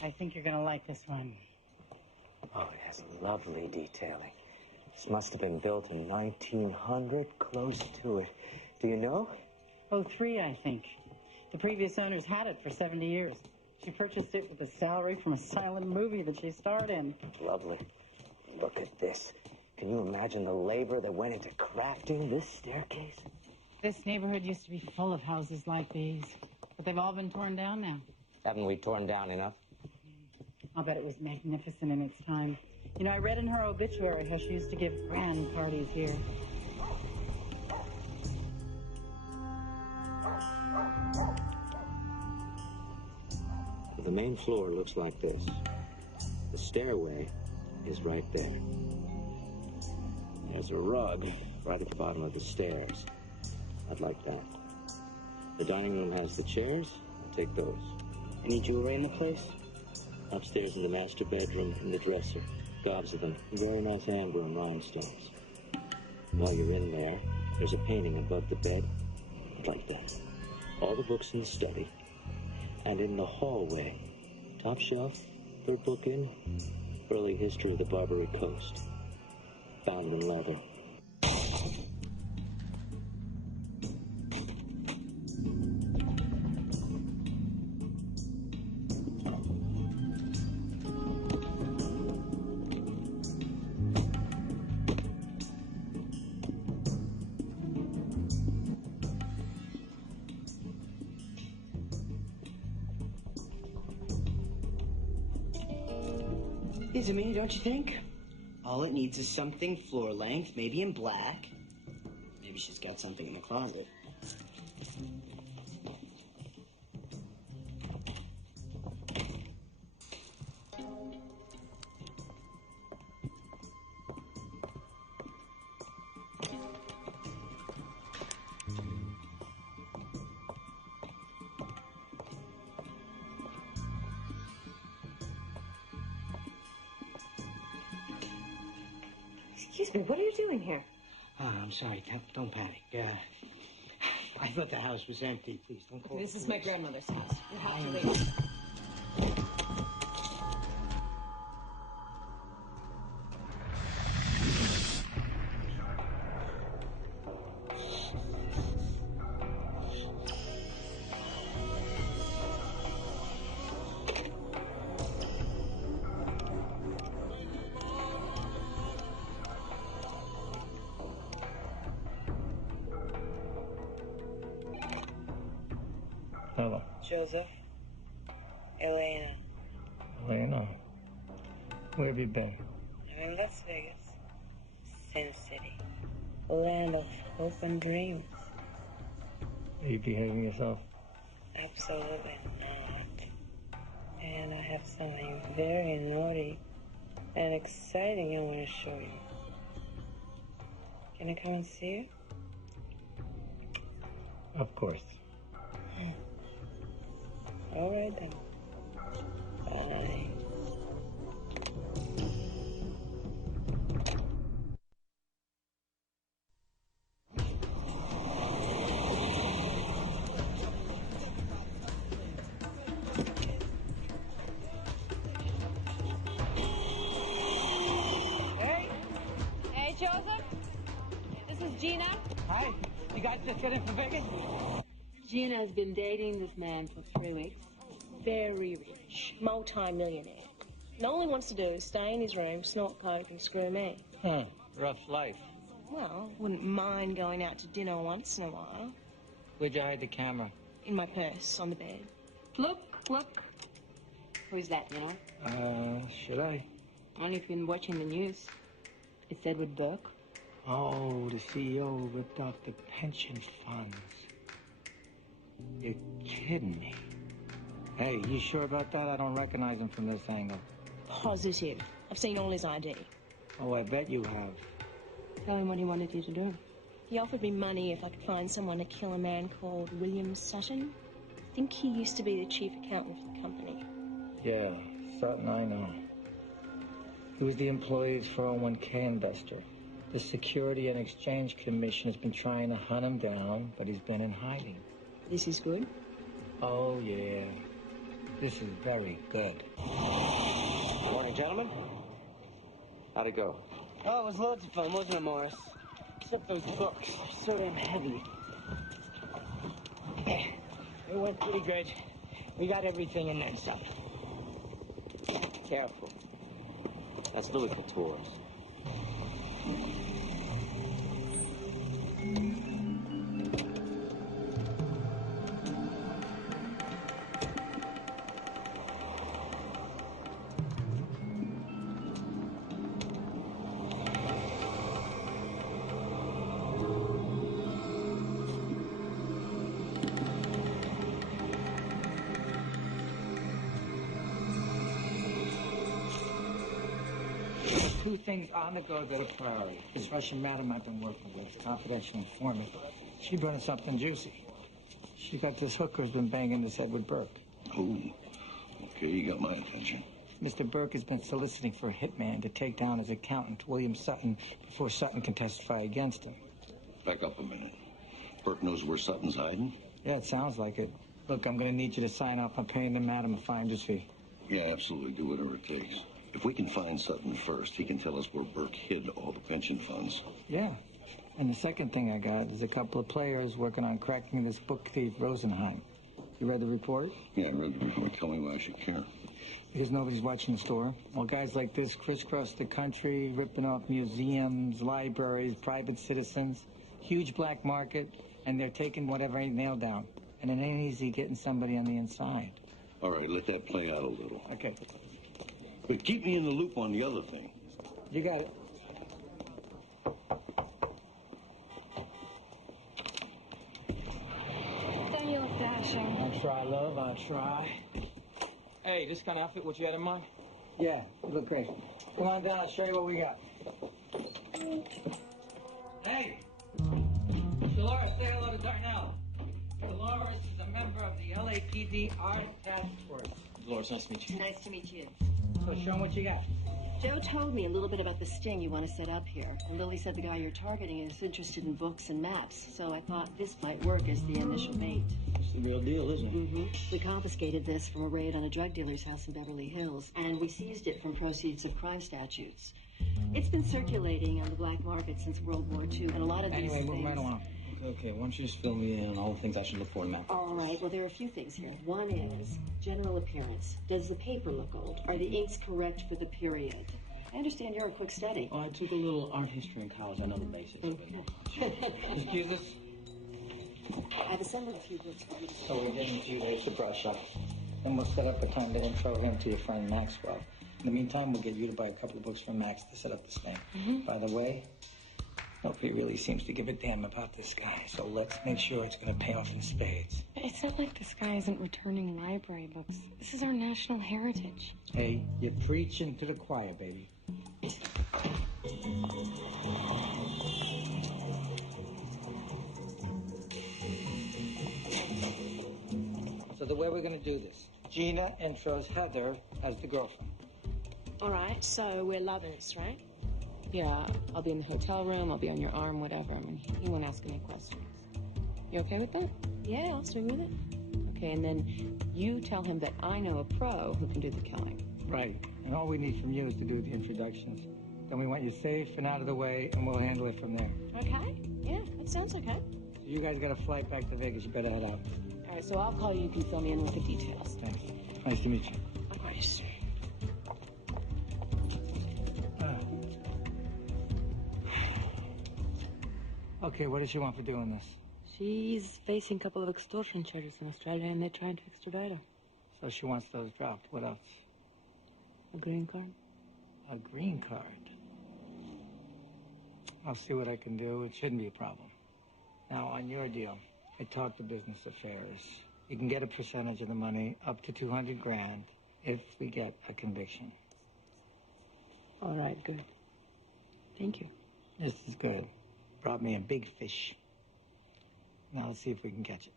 I think you're gonna like this one. Oh, it has lovely detailing. This must have been built in 1900, close to it. Do you know? Oh, 03, I think. The previous owners had it for 70 years. She purchased it with a salary from a silent movie that she starred in. Lovely. Look at this. Can you imagine the labor that went into crafting this staircase? This neighborhood used to be full of houses like these, but they've all been torn down now. Haven't we torn down enough? I'll bet it was magnificent in its time. You know, I read in her obituary how she used to give grand parties here. The main floor looks like this. The stairway is right there. There's a rug right at the bottom of the stairs. I'd like that. The dining room has the chairs. I'll take those. Any jewelry in the place? Upstairs in the master bedroom, in the dresser. Gobs of them. Very nice amber and rhinestones. While you're in there, there's a painting above the bed. I'd like that. All the books in the study. And in the hallway, top shelf, third book in, early history of the Barbary Coast. Bound in leather. Is it me, don't you think? All it needs is something floor length, maybe in black. Maybe she's got something in the closet. Excuse me, what are you doing here? Oh, I'm sorry. Don't panic. I thought the house was empty. Please, don't call. This is my grandmother's house. You have to leave. Hello. Joseph. Elena. Elena. Where have you been? I'm in Las Vegas. Sin City. Land of hope and dreams. Are you behaving yourself? Absolutely not. And I have something very naughty and exciting I want to show you. Can I come and see you? Of course. All right then. Bye. Hey, Joseph. This is Gina. Hi. You guys just get in for Vegas? Gina has been dating this man for 3 weeks. Very rich, multi-millionaire. And all he wants to do is stay in his room, snort coke, and screw me. Rough life. Well, wouldn't mind going out to dinner once in a while. Where'd you hide the camera? In my purse, on the bed. Look. Who's that, you know? Should I? Only if you've been watching the news. It's Edward Burke. Oh, the CEO ripped off the pension funds. You're kidding me. Hey, you sure about that? I don't recognize him from this angle. Positive. I've seen all his ID. Oh, I bet you have. Tell him what he wanted you to do. He offered me money if I could find someone to kill a man called William Sutton. I think he used to be the chief accountant for the company. Yeah, Sutton, I know. He was the employee's 401k investor. The Security and Exchange Commission has been trying to hunt him down, but he's been in hiding. This is good. Oh, yeah. This is very good. Good morning, gentlemen. How'd it go? Oh, it was loads of fun, wasn't it, Morris? Except those books. So damn heavy. It went pretty good. We got everything and then some. Careful. That's Louis Couture's. Two things on the go that are priority. This Russian madam I've been working with, confidential informant, she brought us something juicy. She got this hooker who's been banging his head with Burke. Oh, okay, you got my attention. Mr. Burke has been soliciting for a hitman to take down his accountant, William Sutton, before Sutton can testify against him. Back up a minute. Burke knows where Sutton's hiding? Yeah, it sounds like it. Look, I'm going to need you to sign off on paying the madam a finder's fee. Yeah, absolutely. Do whatever it takes. If we can find Sutton first, he can tell us where Burke hid all the pension funds. Yeah. And the second thing I got is a couple of players working on cracking this book thief Rosenheim. You read the report? Yeah, I read the report. Tell me why I should care. Because nobody's watching the store. Well, guys like this crisscross the country, ripping off museums, libraries, private citizens, huge black market, and they're taking whatever ain't nailed down. And it ain't easy getting somebody on the inside. All right, let that play out a little. Okay. But keep me in the loop on the other thing. You got it. Samuel Dashing. I'll try, love, I'll try. Hey, this kind of outfit, what you had in mind? Yeah, you look great. Come on down, I'll show you what we got. Hey! Dolores, say hello to Darnell. Dolores is a member of the LAPD Art Task Force. Dolores, nice to meet you. Nice to meet you. So show them what you got. Joe told me a little bit about the sting you want to set up here. And Lily said the guy you're targeting is interested in books and maps, so I thought this might work as the initial bait. It's the real deal, isn't it? Mm-hmm. We confiscated this from a raid on a drug dealer's house in Beverly Hills, and we seized it from proceeds of crime statutes. It's been circulating on the black market since World War II, and a lot of these Anyway, move things... right along. Okay, why don't you just fill me in on all the things I should look for now? All right, well, there are a few things here. One is general appearance. Does the paper look old? Are the inks correct for the period? I understand you're a quick study. Oh, I took a little art history in college. I know the basics. Excuse us? I've assembled a few books for you. So we didn't do the brush up. Then we'll set up a time to intro him to your friend Maxwell. In the meantime, we'll get you to buy a couple of books from Max to set up the sting. By the way, nobody really seems to give a damn about this guy, so let's make sure it's going to pay off in spades. It's not like this guy isn't returning library books. This is our national heritage. Hey, you're preaching to the choir, baby. So the way we're going to do this, Gina intros Heather as the girlfriend. All right, so we're lovers, right? Yeah, I'll be in the hotel room, I'll be on your arm, whatever. I mean, he won't ask any questions. You okay with that? Yeah, I'll swing with it. Okay, and then you tell him that I know a pro who can do the killing. Right. And all we need from you is to do the introductions. Then we want you safe and out of the way, and we'll handle it from there. Okay, yeah, that sounds okay. So you guys got a flight back to Vegas. You better head out. All right, so I'll call you, you can fill me in with the details. Thanks. Nice to meet you. Of course. Okay, what does she want for doing this? She's facing a couple of extortion charges in Australia, and they're trying to extradite her. So she wants those dropped. What else? A green card. A green card. I'll see what I can do. It shouldn't be a problem. Now, on your deal, I talked to business affairs. You can get a percentage of the money, up to $200,000, if we get a conviction. All right, good. Thank you. This is good. Brought me a big fish. Now let's see if we can catch it.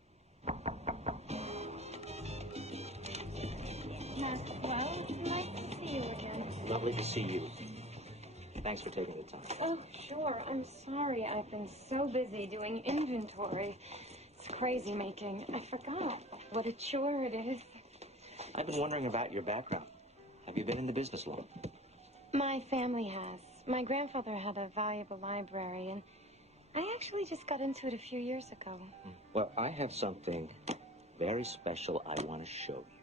Maxwell, nice to see you again. Lovely to see you. Thanks for taking the time. Oh, sure. I'm sorry. I've been so busy doing inventory. It's crazy making. I forgot what a chore it is. I've been wondering about your background. Have you been in the business long? My family has. My grandfather had a valuable library, and I actually just got into it a few years ago. Well, I have something very special I want to show you.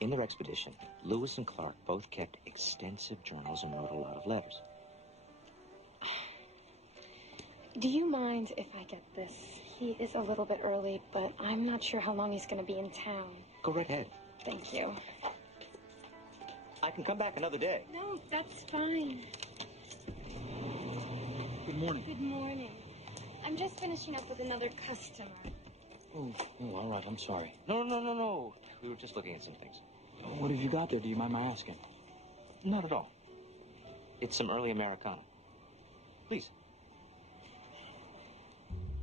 In their expedition, Lewis and Clark both kept extensive journals and wrote a lot of letters. Do you mind if I get this? He is a little bit early, but I'm not sure how long he's going to be in town. Go right ahead. Thank you. I can come back another day. No, that's fine. Good morning. Good morning. I'm just finishing up with another customer. Oh, all right. I'm sorry. No. We were just looking at some things. What have you got there? Do you mind my asking? Not at all. It's some early Americana. Please.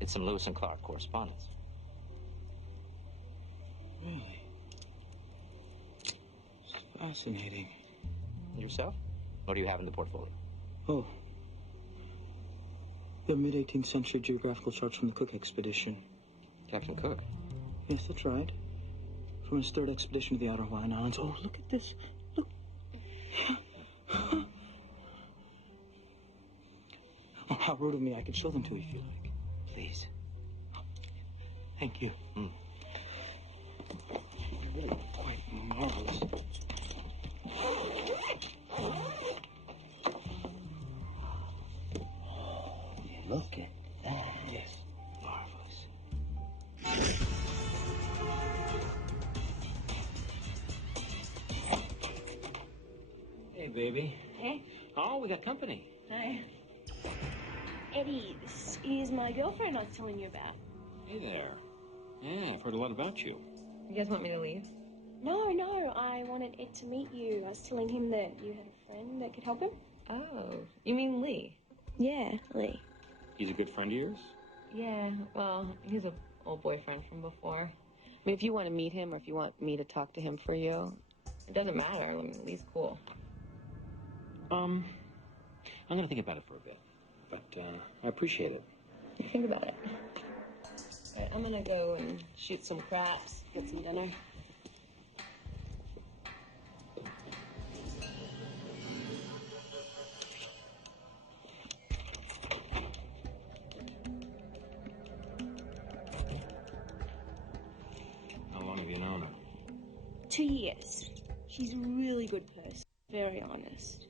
It's some Lewis and Clark correspondence. Really? It's fascinating. Yourself? What do you have in the portfolio? Oh. The mid-18th century geographical charts from the Cook expedition. Captain Cook? Yes, that's right. From his third expedition to the Outer Hawaiian Islands. Oh, look at this. Look. Oh, how rude of me. I could show them to you if you like. Please. Thank you. Really quite marvelous. Look at that. Yes. Marvelous. Hey, baby. Hey. Oh, we got company. Hi. Eddie, this is my girlfriend I was telling you about. Hey there. Yeah, I've heard a lot about you. You guys want me to leave? No, I wanted Ed to meet you. I was telling him that you had a friend that could help him. Oh, you mean Lee? Yeah, Lee. He's a good friend of yours? Yeah, well, he's an old boyfriend from before. I mean, if you want to meet him or if you want me to talk to him for you, it doesn't matter. I mean, Lee's cool. I'm gonna think about it for a bit. But, I appreciate it. Think about it. All right, I'm gonna go and shoot some craps, get some dinner. How long have you known her? 2 years. She's a really good person. Very honest.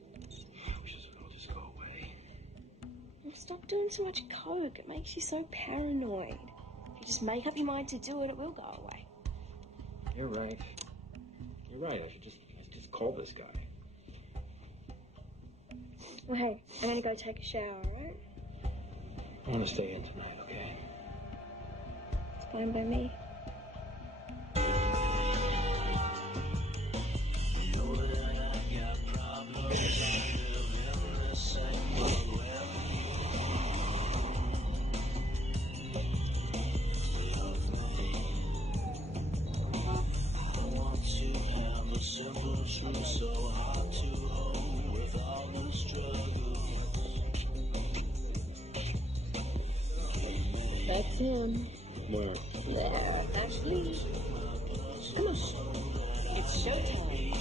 We should all just go away. Well, stop doing so much coke. It makes you so paranoid. If you just make up your mind to do it, it will go away. You're right. You're right. I should just call this guy. Well, hey, I'm gonna go take a shower, alright? I want to stay in tonight, okay? It's fine by me. That's him. Where? There, that's Lee. Come on. It's showtime.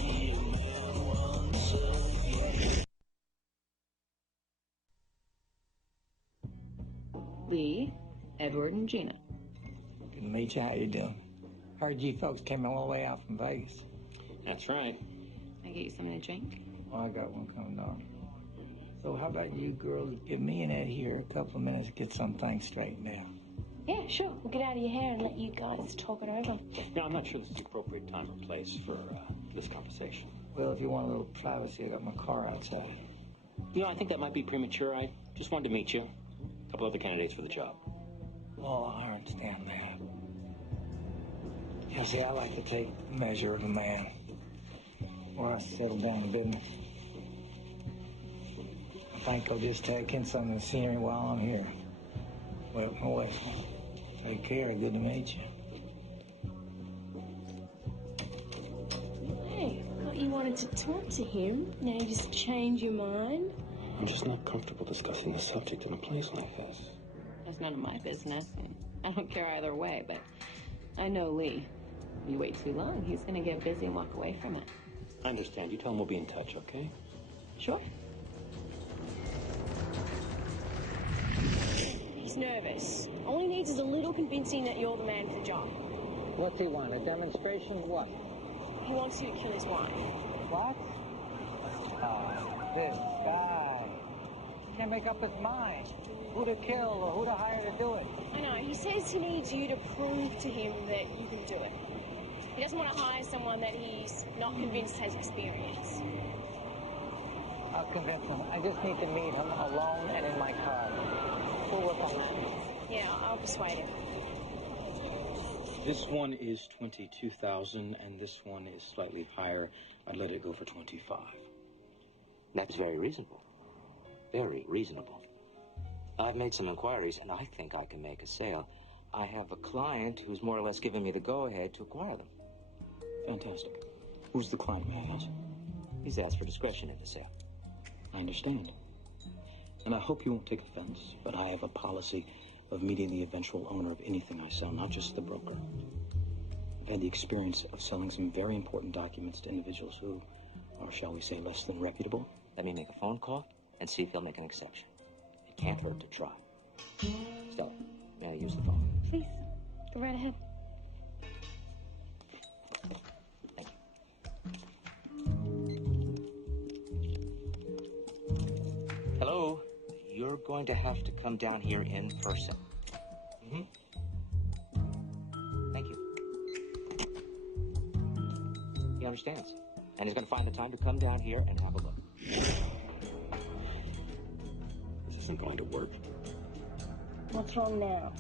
Lee, Edward, and Gina. Good to meet you. How you doing? Heard you folks came all the way out from Vegas. That's right. Can I get you something to drink? Oh, I got one coming down. So how about you girls give me and Ed here a couple of minutes to get some things straightened out? Yeah, sure. We'll get out of your hair and let you guys talk it over. No, I'm not sure this is the appropriate time or place for this conversation. Well, if you want a little privacy, I got my car outside. You know, I think that might be premature. I just wanted to meet you. A couple other candidates for the job. Oh, I understand that. You see, I like to take measure of a man. Or I settle down in business. I think I'll just take in some of the scenery while I'm here. Well, no way. Take care. Good to meet you. Hey, I thought you wanted to talk to him. Now you just change your mind. I'm just not comfortable discussing the subject in a place like this. That's none of my business, and I don't care either way, but I know Lee. You wait too long, he's gonna get busy and walk away from it. I understand. You tell him we'll be in touch, okay? Sure. He's nervous. All he needs is a little convincing that you're the man for the job. What's he want? A demonstration of what? He wants you to kill his wife. What? This guy. He can't make up his mind. Who to kill or who to hire to do it. I know. He says he needs you to prove to him that you can do it. He doesn't want to hire someone that he's not convinced has experience. I'll convince him. I just need to meet him alone and in my car. We'll work on that. Yeah, I'll persuade him. This one is 22,000, and this one is slightly higher. I'd let it go for 25. That's very reasonable. Very reasonable. I've made some inquiries, and I think I can make a sale. I have a client who's more or less given me the go-ahead to acquire them. Fantastic. Who's the client, may I ask? He's asked for discretion in the sale. I understand. And I hope you won't take offense, but I have a policy of meeting the eventual owner of anything I sell, not just the broker. I've had the experience of selling some very important documents to individuals who are, shall we say, less than reputable. Let me make a phone call and see if he'll make an exception. It can't hurt to try. Stella, may I use the phone? Please, go right ahead. Thank you. Hello? You're going to have to come down here in person. Thank you. He understands. And he's going to find the time to come down here and have a look. This isn't going to work. What's wrong now?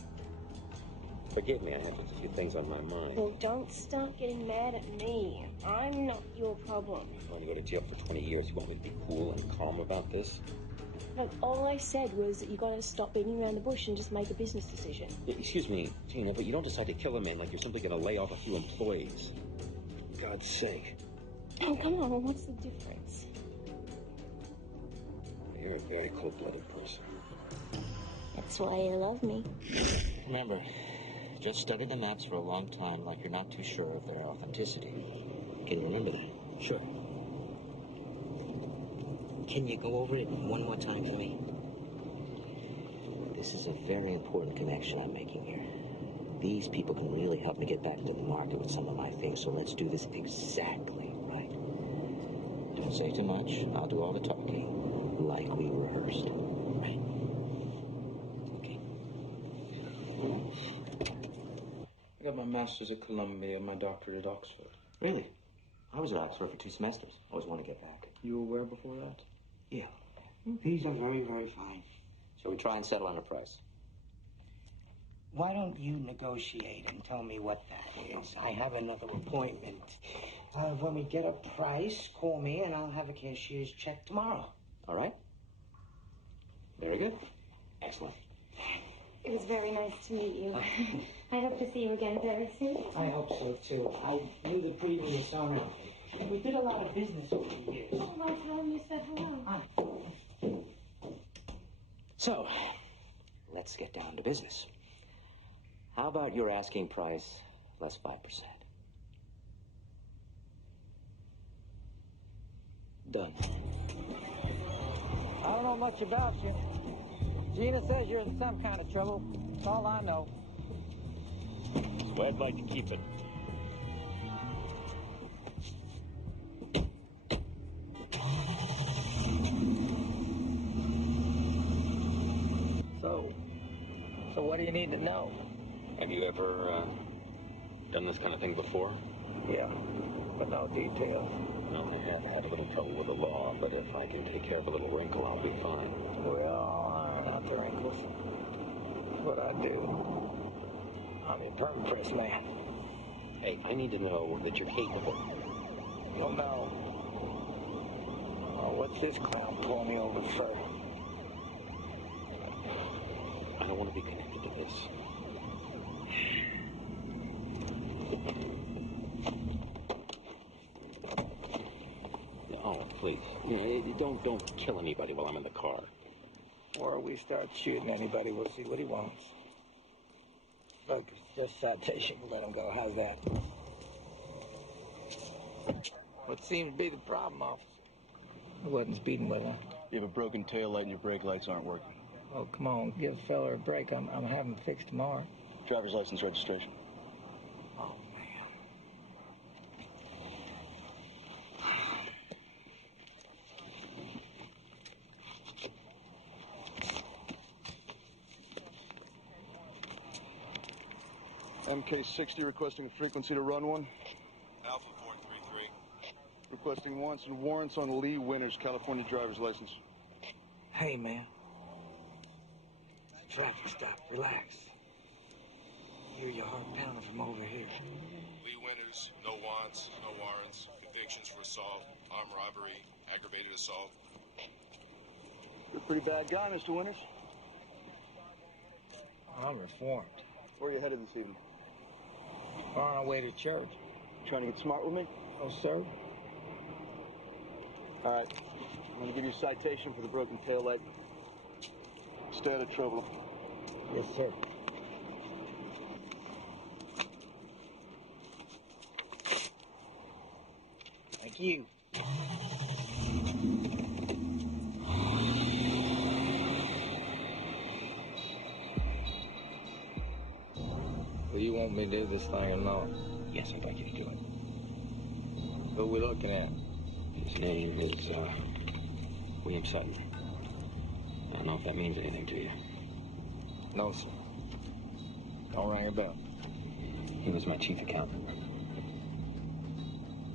Forgive me, I have a few things on my mind. Well, don't start getting mad at me. I'm not your problem. I'm going to go to jail for 20 years. You want me to be cool and calm about this? Look, all I said was that you got to stop beating around the bush and just make a business decision. Yeah, excuse me, Gina, but you don't decide to kill a man like you're simply going to lay off a few employees. For God's sake. Oh, come on, what's the difference? You're a very cold-blooded person. That's why you love me. Remember, just study the maps for a long time like you're not too sure of their authenticity. Can you remember that? Sure. Can you go over it one more time for me? This is a very important connection I'm making here. These people can really help me get back into the market with some of my things, so let's do this exactly right. Don't say too much. I'll do all the talking, like we rehearsed. Right? Okay. I got my master's at Columbia and my doctorate at Oxford. Really? I was at Oxford for 2 semesters. Always want to get back. You were where before that? Yeah. These are very, very fine. Shall we try and settle on a price? Why don't you negotiate and tell me what that is? I have another appointment. When we get a price, call me and I'll have a cashier's check tomorrow. All right. Very good. Excellent. It was very nice to meet you. I hope to see you again very soon. I hope so, too. I knew the previous owner. We did a lot of business over the years. Oh, well, tell him you said hello. So, let's get down to business. How about your asking price less 5%? Done. I don't know much about you. Gina says you're in some kind of trouble. That's all I know. That's why I'd like to keep it. So what do you need to know? Have you ever done this kind of thing before? Yeah, but no details. No, I have had a little trouble with the law, but if I can take care of a little wrinkle, I'll be fine. Well, not the wrinkles. What I do. I'm a perm press man. Hey, I need to know that you're capable. Well, no. Oh, what's this clown pulling me over for? I don't want to be connected to this. Oh, please. Don't kill anybody while I'm in the car. Or we start shooting anybody, we'll see what he wants. Like, just citation, let him go. How's that? What seems to be the problem, officer? I wasn't speeding with her. You have a broken tail light and your brake lights aren't working. Oh, come on, give a fella a break. I'm having them fixed tomorrow. Driver's license registration. Oh, MK60 requesting a frequency to run one. Alpha 433. Requesting wants and warrants on Lee Winters, California driver's license. Hey, man. Traffic stop. Relax. Hear your heart pounding from over here. Lee Winters, no wants, no warrants, convictions for assault, armed robbery, aggravated assault. You're a pretty bad guy, Mr. Winters. I'm reformed. Where are you headed this evening? We're on our way to church. Trying to get smart with me? Oh, sir? All right. I'm going to give you a citation for the broken tail light. Stay out of trouble. Yes, sir. Thank you. So you want me to do this thing or not? Yes, I'd like you to do it. Who are we looking at? His name is, William Sutton. I don't know if that means anything to you. No, sir. Don't ring a bell. He was my chief accountant.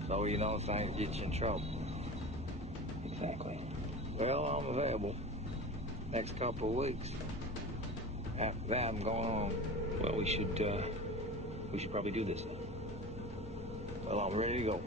So you know things get you in trouble. Exactly. Well, I'm available. Next couple of weeks. After that, I'm going home. Well, we should probably do this then. Well, I'm ready to go.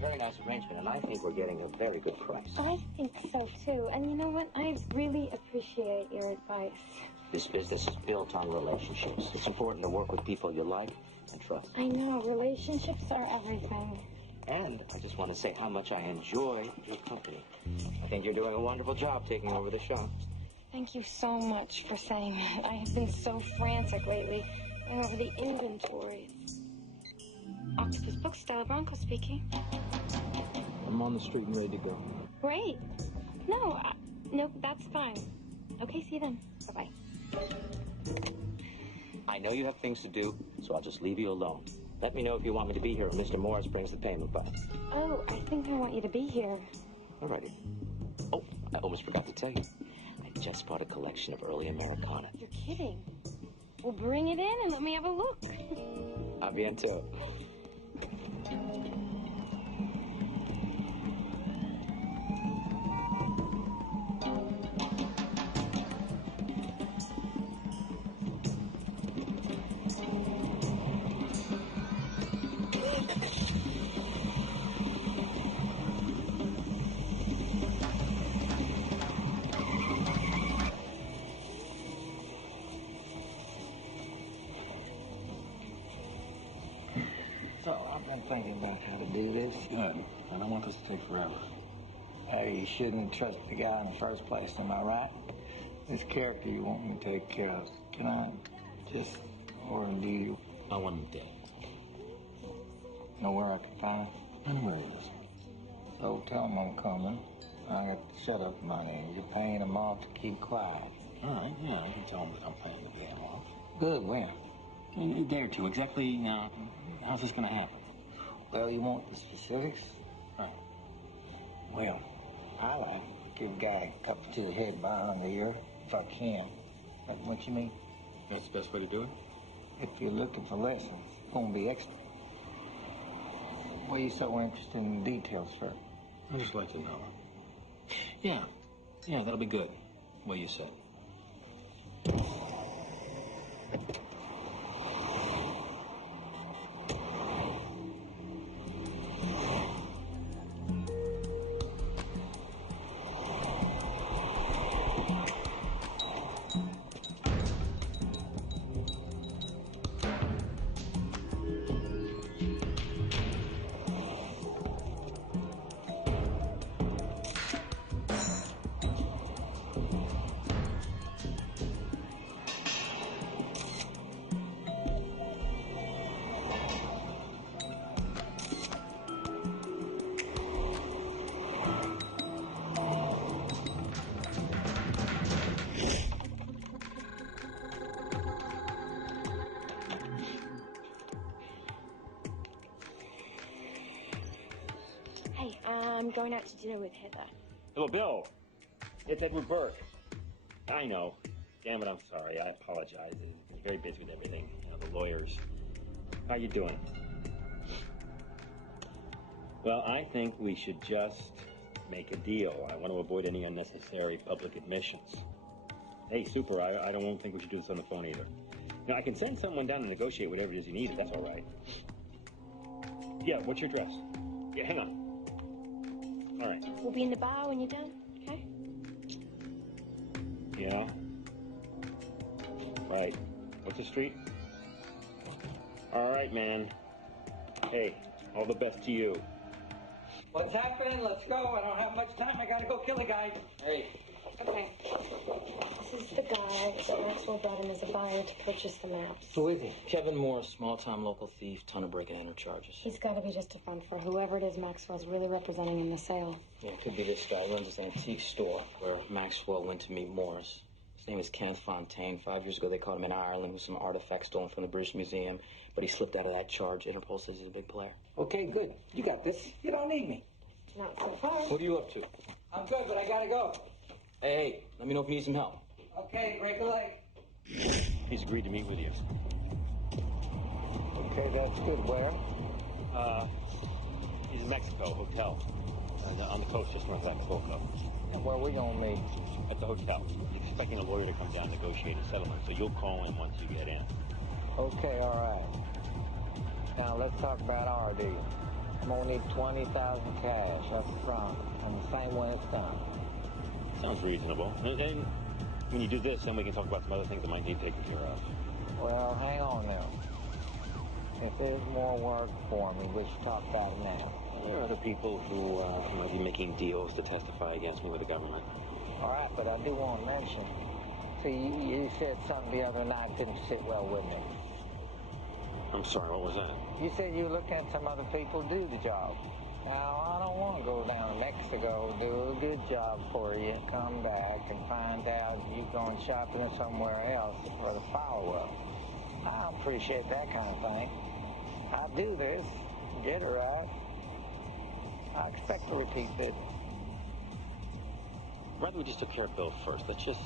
Very nice arrangement, and I think we're getting a very good price. I think so, too. And you know what? I really appreciate your advice. This business is built on relationships. It's important to work with people you like and trust. I know. Relationships are everything. And I just want to say how much I enjoy your company. I think you're doing a wonderful job taking over the shop. Thank you so much for saying that. I have been so frantic lately going over the inventories. Octopus Books, Stella Bronco speaking. I'm on the street and ready to go. Great. No, nope, that's fine. Okay, see you then. Bye-bye. I know you have things to do, so I'll just leave you alone. Let me know if you want me to be here when Mr. Morris brings the payment box. Oh, I think I want you to be here. Alrighty. Oh, I almost forgot to tell you. I just bought a collection of early Americana. You're kidding. Well, bring it in and let me have a look. A bientôt. So, I've been thinking about how to do this. Good. I don't want this to take forever. Hey, you shouldn't trust the guy in the first place, am I right? This character you want me to take care of. Can I just order you? I want him dead. Know where I can find him? I know where he is. So tell him I'm coming. I got the setup money. You're paying him off to keep quiet. All right, yeah, you can tell him that I'm paying to get him off. Good, when? A day or two. Exactly, how's this going to happen? Well, you want the specifics? Right. Well, I like to give a guy a cup to the head behind the ear, if I can. What you mean? That's the best way to do it? If you're looking for lessons, it's going to be extra. Why are you so interested in the details, sir? I'd just like to know. Yeah, that'll be good. What you said. I'm going out to dinner with Heather. Hello, Bill. It's Edward Burke. I know. Damn it, I'm sorry. I apologize. I'm very busy with everything. You know, the lawyers. How you doing? Well, I think we should just make a deal. I want to avoid any unnecessary public admissions. Hey, super, I don't think we should do this on the phone either. Now, I can send someone down to negotiate whatever it is you need, if that's all right. Yeah, what's your address? Yeah, hang on. All right. We'll be in the bar when you're done, okay? Yeah. Right. What's the street? All right, man. Hey, all the best to you. What's happening? Let's go. I don't have much time. I gotta go kill a guy. Hey. Okay. This is the guy that Maxwell brought in as a buyer to purchase the maps. Who is he? Kevin Morris, small-time local thief, ton of break-and-enter charges. He's got to be just a front for whoever it is Maxwell's really representing in the sale. Yeah, it could be this guy. Runs this antique store where Maxwell went to meet Morris. His name is Kenneth Fontaine. 5 years ago, they caught him in Ireland with some artifacts stolen from the British Museum, but he slipped out of that charge. Interpol says he's a big player. Okay, good. You got this. You don't need me. Not so far. What are you up to? I'm good, but I gotta go. Hey, let me know if you need some help. Okay, break a leg. He's agreed to meet with you. Okay, that's good. Where? He's in Mexico, hotel. On the coast just north of Acapulco. Where are we gonna meet? At the hotel. He's expecting a lawyer to come down and negotiate a settlement, so you'll call him once you get in. Okay, all right. Now let's talk about our deal. I'm gonna need 20,000 cash up front, and the same when it's done. Sounds reasonable. And when you do this, then we can talk about some other things that might need taken care of. Well, hang on now. If there's more work for me, we should talk about it now. There are other people who might be making deals to testify against me with the government. All right, but I do want to mention. See, you said something the other night didn't sit well with me. I'm sorry, what was that? You said you were looking at some other people do the job. Now, I don't want to go down to Mexico, do a good job for you, come back and find out you're going shopping somewhere else for the follow-up. I appreciate that kind of thing. I'll do this, get it right. I expect to repeat business. Rather we just took care of Bill first. Let's just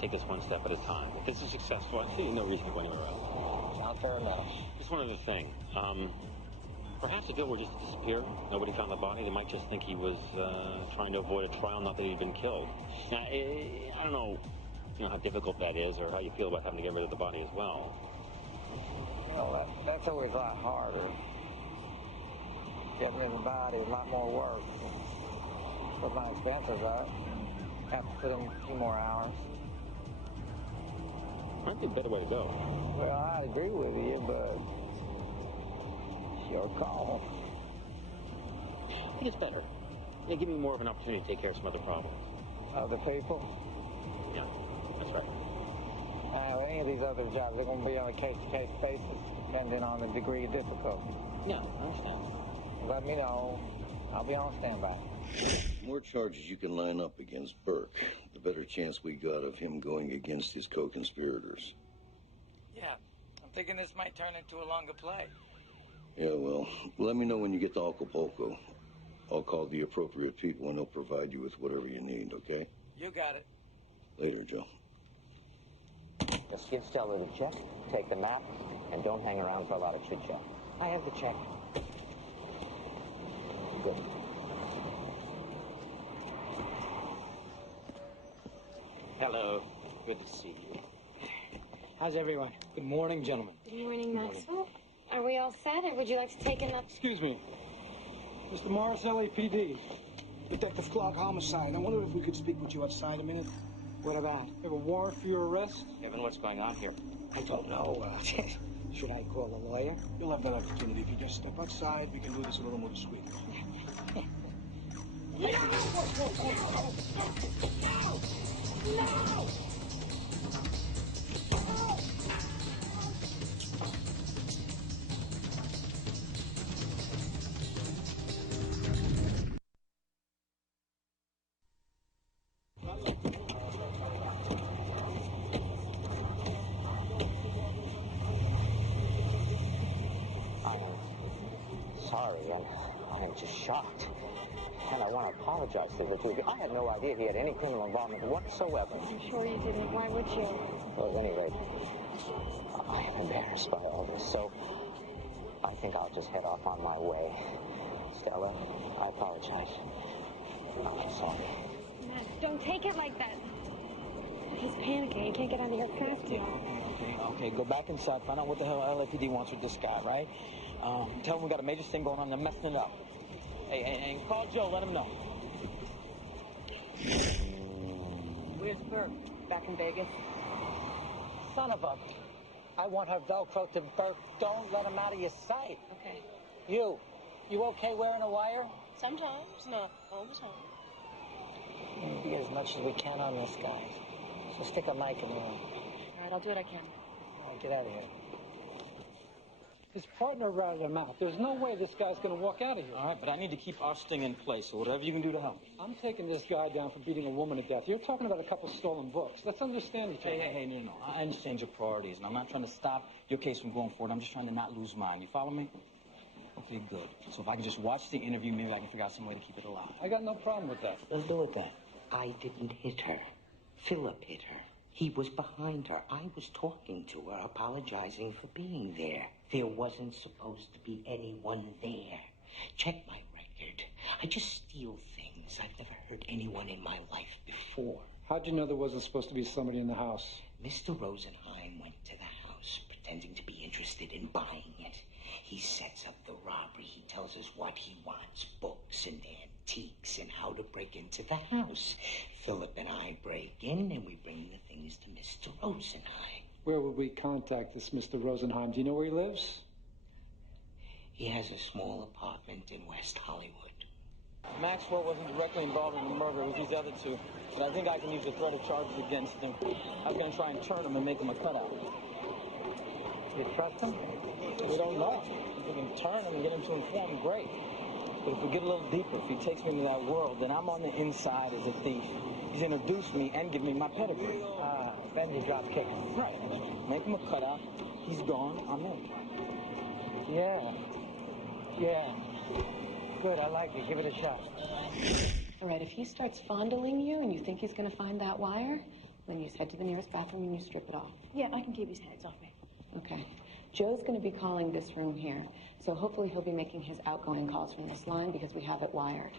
take this one step at a time. If this is successful, I see no reason to go anywhere else. Not fair enough. Just one other thing. Perhaps if Bill were just to disappear, nobody found the body, they might just think he was trying to avoid a trial, not that he'd been killed. Now, I don't know, how difficult that is or how you feel about having to get rid of the body as well. Well, that's always a lot harder. Getting in the body is a lot more work. But my expenses are. Have to put in a few more hours. Might be a better way to go. Well, I agree with you, but your call. I think it's better. Give me more of an opportunity to take care of some other problems. Other people? Yeah, that's right. Any of these other jobs are going to be on a case-to-case basis, depending on the degree of difficulty. Yeah, I understand. Let me know. I'll be on standby. The more charges you can line up against Burke, the better chance we got of him going against his co-conspirators. Yeah, I'm thinking this might turn into a longer play. Yeah, well, let me know when you get to Acapulco. I'll call the appropriate people and they'll provide you with whatever you need, okay? You got it. Later, Joe. Let's give Stella the check, take the map, and don't hang around for a lot of chit-chat. I have the check. Good. Hello. Good to see you. How's everyone? Good morning, gentlemen. Good morning, Maxwell. Are we all set, or would you like to take another? Excuse me. Mr. Morris, LAPD. Detective Clark, homicide. I wonder if we could speak with you outside a minute. What about? You have a warrant for your arrest? Kevin, what's going on here? I don't know. Should I call a lawyer? You'll have that opportunity. If you just step outside, we can do this a little more discreet. No! Sorry, I'm just shocked. And I want to apologize to the two of you. I had no idea he had any criminal involvement whatsoever. I'm sure you didn't. Why would you? Well, at any rate, I am embarrassed by all this, so I think I'll just head off on my way. Stella, I apologize. I'm sorry. Max, don't take it like that. He's panicking. He can't get out of here fast enough. Okay, go back inside, find out what the hell LAPD wants with this guy, right? Tell him we got a major thing going on, they're messing it up. Hey, and call Joe, let him know. Where's Burke? Back in Vegas. Son of a... I want her Velcro to Burke. Don't let him out of your sight. Okay. You okay wearing a wire? Sometimes, not all the time. We'll be as much as we can on this, guys. So stick a mic in the room. All right, I'll do what I can. All right, get out of here. His partner ratted him out. There's no way this guy's going to walk out of here. All right, but I need to keep our sting in place, so whatever you can do to help. I'm taking this guy down for beating a woman to death. You're talking about a couple stolen books. Let's understand each other. Hey, no. I understand your priorities, and I'm not trying to stop your case from going forward. I'm just trying to not lose mine. You follow me? Okay, good. So if I can just watch the interview, maybe I can figure out some way to keep it alive. I got no problem with that. Let's do it then. I didn't hit her. Philip hit her. He was behind her. I was talking to her, apologizing for being there. There wasn't supposed to be anyone there. Check my record. I just steal things. I've never hurt anyone in my life before. How'd you know there wasn't supposed to be somebody in the house? Mr. Rosenheim went to the house pretending to be interested in buying it. He sets up the robbery. He tells us what he wants, books and antiques, and how to break into the house. Philip and I break in, and we bring the things to Mr. Rosenheim. Where would we contact this Mr. Rosenheim? Do you know where he lives? He has a small apartment in West Hollywood. Maxwell wasn't directly involved in the murder with these other two, but I think I can use the threat of charges against him. I was going to try and turn him and make him a cutout. You trust him? We don't know. If we can turn him and get him to inform, great. But if we get a little deeper, if he takes me into that world, then I'm on the inside as a thief. He's introduced me and given me my pedigree. Then you drop kick. Right. Make him a cutout. He's gone. I'm in. Yeah. Good, I like it. Give it a shot. All right, if he starts fondling you and you think he's going to find that wire, then you head to the nearest bathroom and you strip it off. Yeah, I can keep his hands off me. Okay. Joe's going to be calling this room here, so hopefully he'll be making his outgoing calls from this line because we have it wired.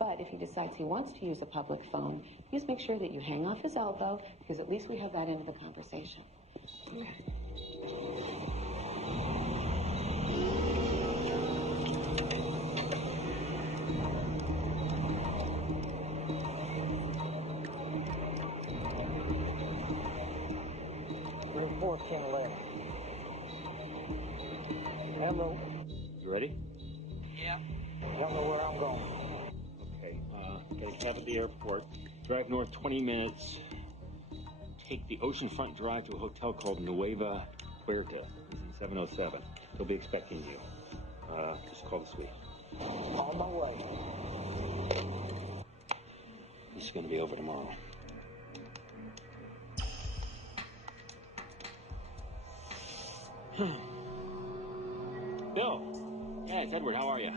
But if he decides he wants to use a public phone, you just make sure that you hang off his elbow, because at least we have that end of the conversation. Okay. Room 4, King Lear. Hello. You ready? Yeah. I don't know where I'm going. Okay, get a cab at the airport. Drive north 20 minutes. Take the oceanfront drive to a hotel called Nueva Puerta. It's in 707. They'll be expecting you. Just call the suite. On my way. This is going to be over tomorrow. Bill. Yeah, it's Edward. How are you?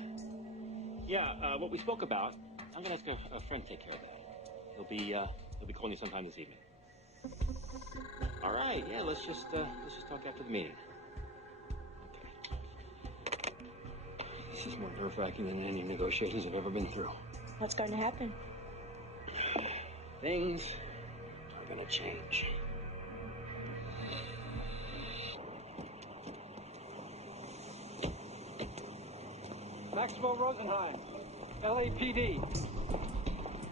Yeah, what we spoke about, I'm going to ask a friend to take care of that. He'll be calling you sometime this evening. All right. Yeah, let's just talk after the meeting. Okay. This is more nerve-wracking than any negotiations I've ever been through. What's going to happen? Things are going to change. Maxwell Rosenheim, LAPD.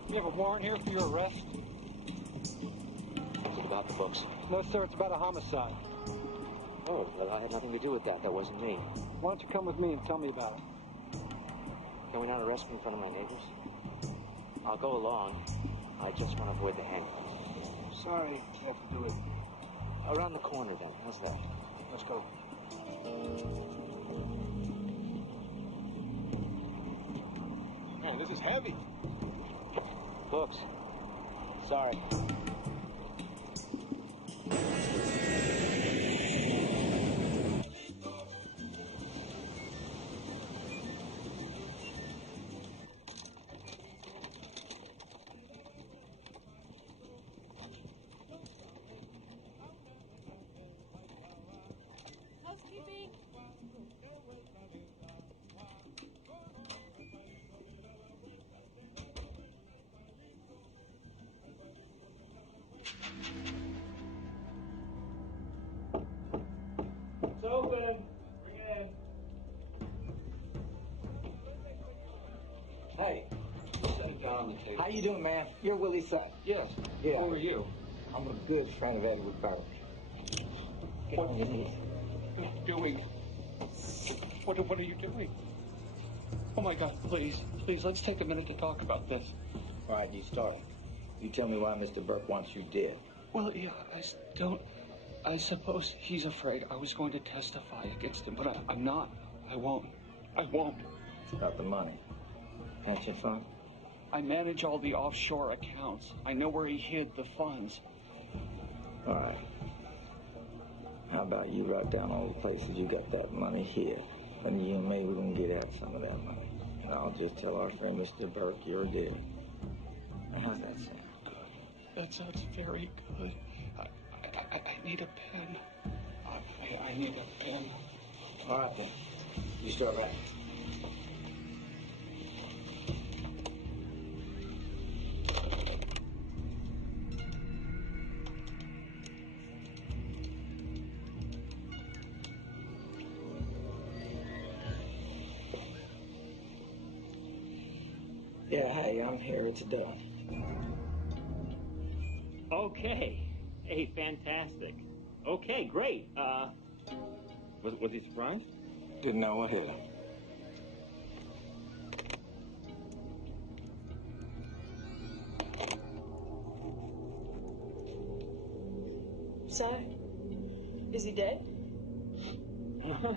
You have a warrant here for your arrest? Is it about the books? No, sir, it's about a homicide. Oh, well, I had nothing to do with that. That wasn't me. Why don't you come with me and tell me about it? Can we not arrest me in front of my neighbors? I'll go along. I just want to avoid the handcuffs. Sorry, you have to do it. Around the corner, then. How's that? Let's go. Man, this is heavy. Books. Sorry. you doing, man? You're Willie's son. Yes. Yeah. Who are you? I'm a good friend of Edward Burke. Get on your knees. Doing? What are you doing? Oh my God, please, let's take a minute to talk about this. All right, you start. You tell me why Mr. Burke wants you dead. Well, yeah, I suppose he's afraid I was going to testify against him, but I'm not. I won't. It's about the money. Pension fund? I manage all the offshore accounts. I know where he hid the funds. All right. How about you write down all the places you got that money hid? And you and me, we're going to get out some of that money. And I'll just tell our friend Mr. Burke you're dead. Hey, how's that sound? Good. That's very good. I need a pen. I need a pen. All right, then. You start writing. Yeah, hey, I'm here. It's done. Okay. Hey, fantastic. Okay, great. Was he surprised? Didn't know what hit him. So, is he dead? Oh,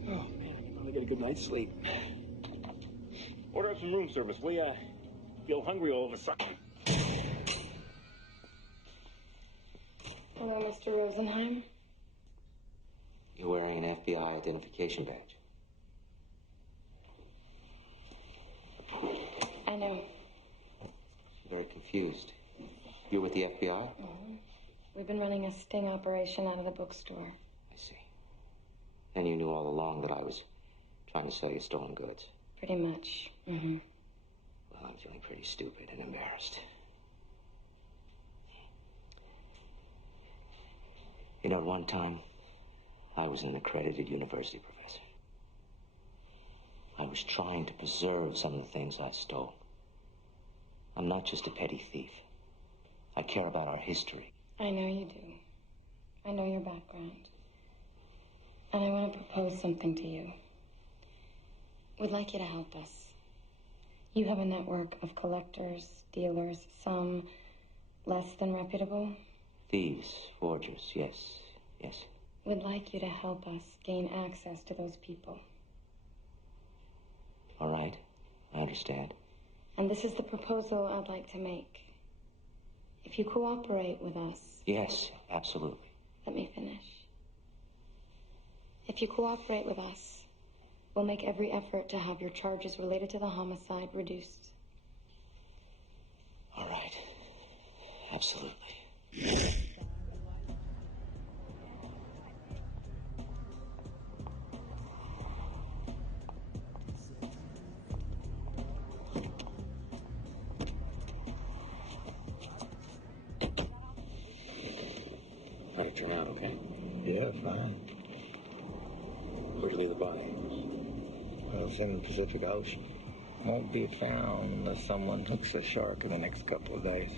man, you finally get a good night's sleep. Order up some room service. We, feel hungry all of a sudden. Hello, Mr. Rosenheim. You're wearing an FBI identification badge. I know. I'm very confused. You're with the FBI? Mm-hmm. We've been running a sting operation out of the bookstore. I see. And you knew all along that I was trying to sell you stolen goods? Pretty much. Mm-hmm. Well, I'm feeling pretty stupid and embarrassed. You know, at one time, I was an accredited university professor. I was trying to preserve some of the things I stole. I'm not just a petty thief. I care about our history. I know you do. I know your background. And I want to propose something to you. We'd like you to help us. You have a network of collectors, dealers, some less than reputable. Thieves, forgers, yes. We'd like you to help us gain access to those people. All right, I understand. And this is the proposal I'd like to make. If you cooperate with us... Yes, absolutely. Let me finish. If you cooperate with us, we'll make every effort to have your charges related to the homicide reduced. All right. Absolutely. How'd it turn out, okay? Yeah, fine. Where'd you leave the body? Well, it's in the Pacific Ocean. Won't be found unless someone hooks a shark in the next couple of days.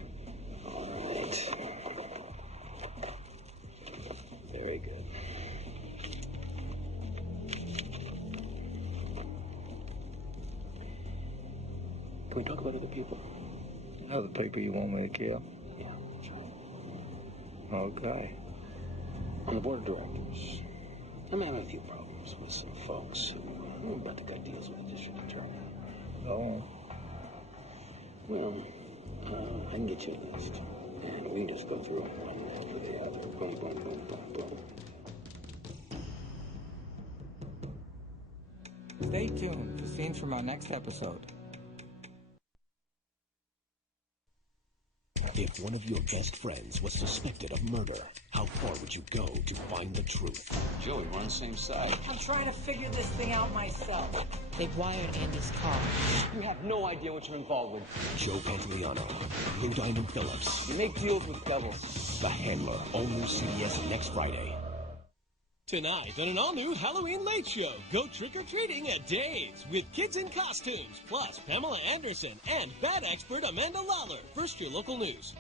All right. Very good. Can we talk about other people? Other people you want me to kill? Yeah, sure. Okay. On the board of directors, I'm having a few problems with some folks who are about to cut deals with the district attorney. Oh. Well, I can get you a list, and we can just go through them one after the other. Boom, boom, boom, boom, boom. Stay tuned for scenes from our next episode. If one of your best friends was suspected of murder, how far would you go to find the truth? Joey, we're on the same side. I'm trying to figure this thing out myself. They've wired Andy's car. You have no idea what you're involved with. Joe Pantoliano, Lou Diamond Phillips. You make deals with devils. The Handler, all new CBS next Friday. Tonight on an all-new Halloween Late Show, go trick-or-treating at Dave's with kids in costumes, plus Pamela Anderson and bad expert Amanda Lawler. First, your local news.